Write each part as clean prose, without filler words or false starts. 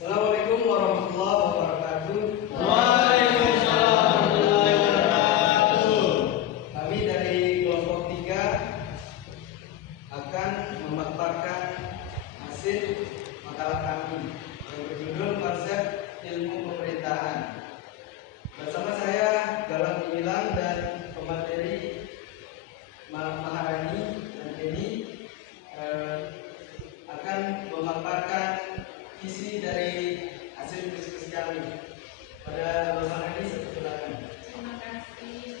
Assalamualaikum warahmatullahi wabarakatuh. Waalaikumsalam warahmatullahi wabarakatuh. Kami dari kelompok 3 akan memaparkan hasil makalah kami yang berjudul konsep ilmu pemerintahan. Bersama saya Galang Gumilang dan pemateri Maharani dan ini akan memaparkan isi dari hasil diskusi kami. Pada Maharani, saya silakan. Terima kasih.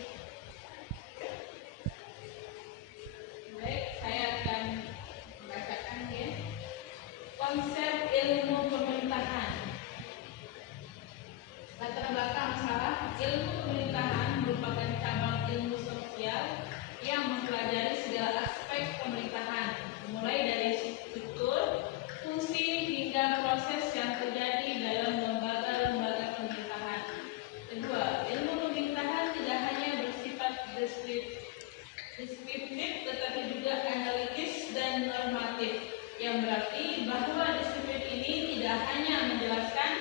Baik, saya akan membacakan ya. Konsep ilmu pemerintahan. Latar belakang masalah ilmu pemerintahan merupakan cabang ilmu sosial yang mempelajari segala aspek pemerintahan, mulai dari struktur, fungsi hingga proses yang terjadi dalam lembaga-lembaga pemerintahan. Kedua, ilmu pemerintahan tidak hanya bersifat deskriptif tetapi juga analitis dan normatif, yang berarti bahwa disiplin ini tidak hanya menjelaskan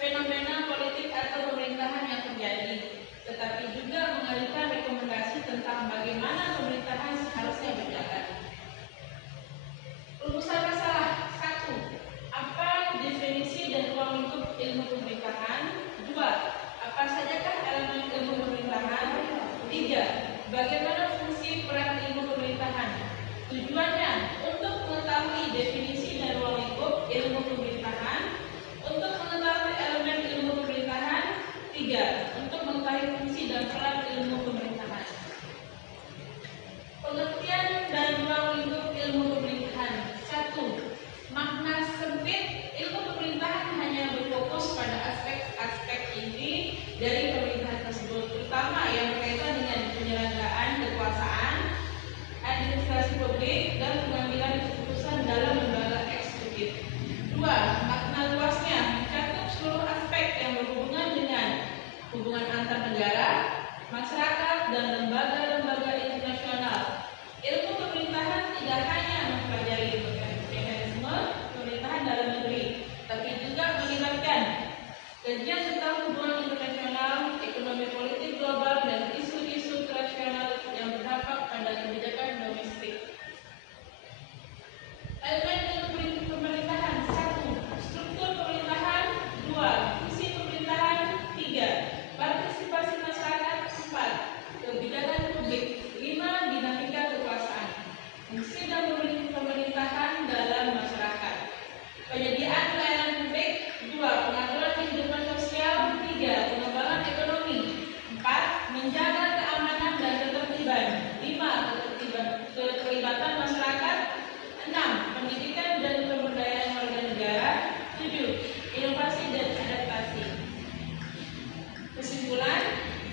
fenomena politik atau pemerintahan yang terjadi, tetapi juga mengajukan rekomendasi tentang bagaimana pemerintahan seharusnya berjalan. Rumusan masalah 1. Apa definisi dan ruang lingkup ilmu pemerintahan? 2. Apa sajakah elemen ilmu pemerintahan? 3. Bagaimana fungsi peran ilmu pemerintahan? Tujuannya untuk mengetahui definisi dan ruang lingkup ilmu pemerintahan, untuk mengetahui elemen ilmu pemerintahan. 3. Untuk mengetahui fungsi dan peran ilmu pemerintahan. Pengertian dan ruang lingkup ilmu pemerintahan. 1. Makna sempit ilmu pemerintahan hanya berfokus pada aspek-aspek inti dari pemerintahan tersebut, terutama yang berkaitan dengan penyelenggaraan kekuasaan, administrasi publik, dan pengambilan keputusan dalam lembaga eksekutif. 2. Makna luasnya mencakup seluruh aspek yang berhubungan dengan hubungan antar negara, masyarakat, dan lembaga-lembaga internasional. Ilmu pemerintahan tidak hanya mempelajari mekanisme pemerintahan dalam negeri, tapi juga melibatkan kajian tentang hubungan internasional, ekonomi politik global, dan isu-isu internasional yang berdampak pada kebijakan domestik. Elemen ilmu pemerintahan. 1. Struktur pemerintahan. 2. Fungsi pemerintahan. 3. Partisipasi masyarakat. 4. Kebijakan publik. 5. Dinamika kekuasaan. Fungsi dan pemerintahan dalam masyarakat. Penyediaan pelayanan publik. 2. Pengaturan kehidupan sosial. 3. Pengembangan ekonomi. 4. Menjaga keamanan dan ketertiban. 5. Keterlibatan masyarakat. 6. Pendidikan dan pemberdayaan warga negara. 7. Inovasi dan adaptasi. Kesimpulan.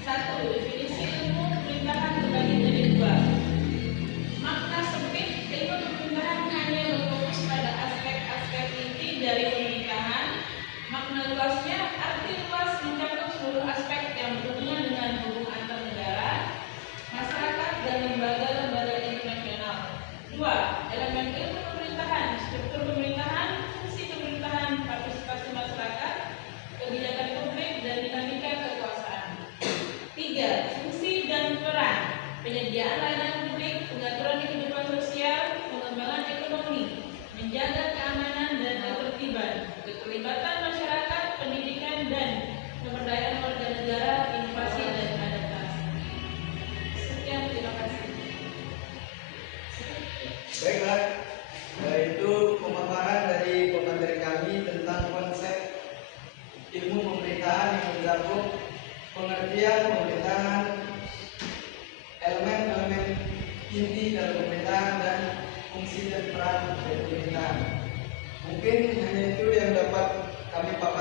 1. Definisi ilmu pemerintahan terbagi menjadi 2. Makna sempit ilmu pemerintahan hanya berfokus pada aspek-aspek inti dari pemerintahan. Makna luasnya arti luas mencakup seluruh aspek yang berhubungan dengan hubungan antar negara, masyarakat, dan lembaga-lembaga internasional. 2. Elemen ilmu pemerintahan, struktur pemerintahan, fungsi pemerintahan, partisipasi masyarakat, kebijakan publik, dan dinamika kekuasaan. 3. Fungsi dan peran, penyediaan layanan publik, pengaturan kehidupan sosial, pengembangan ekonomi, menjaga keamanan dan ketertiban, keterlibatan masyarakat, pendidikan, dan pemberdayaan warga negara, inovasi, dan adaptasi. Sekian, terima kasih. Baiklah, itu pemaparan dari pemateri kami tentang konsep ilmu pemerintahan yang mencakup pengertian pemerintahan, elemen-elemen inti dalam pemerintahan, dan fungsi dan peran dari pemerintahan. Mungkin hanya itu yang dapat kami paparkan.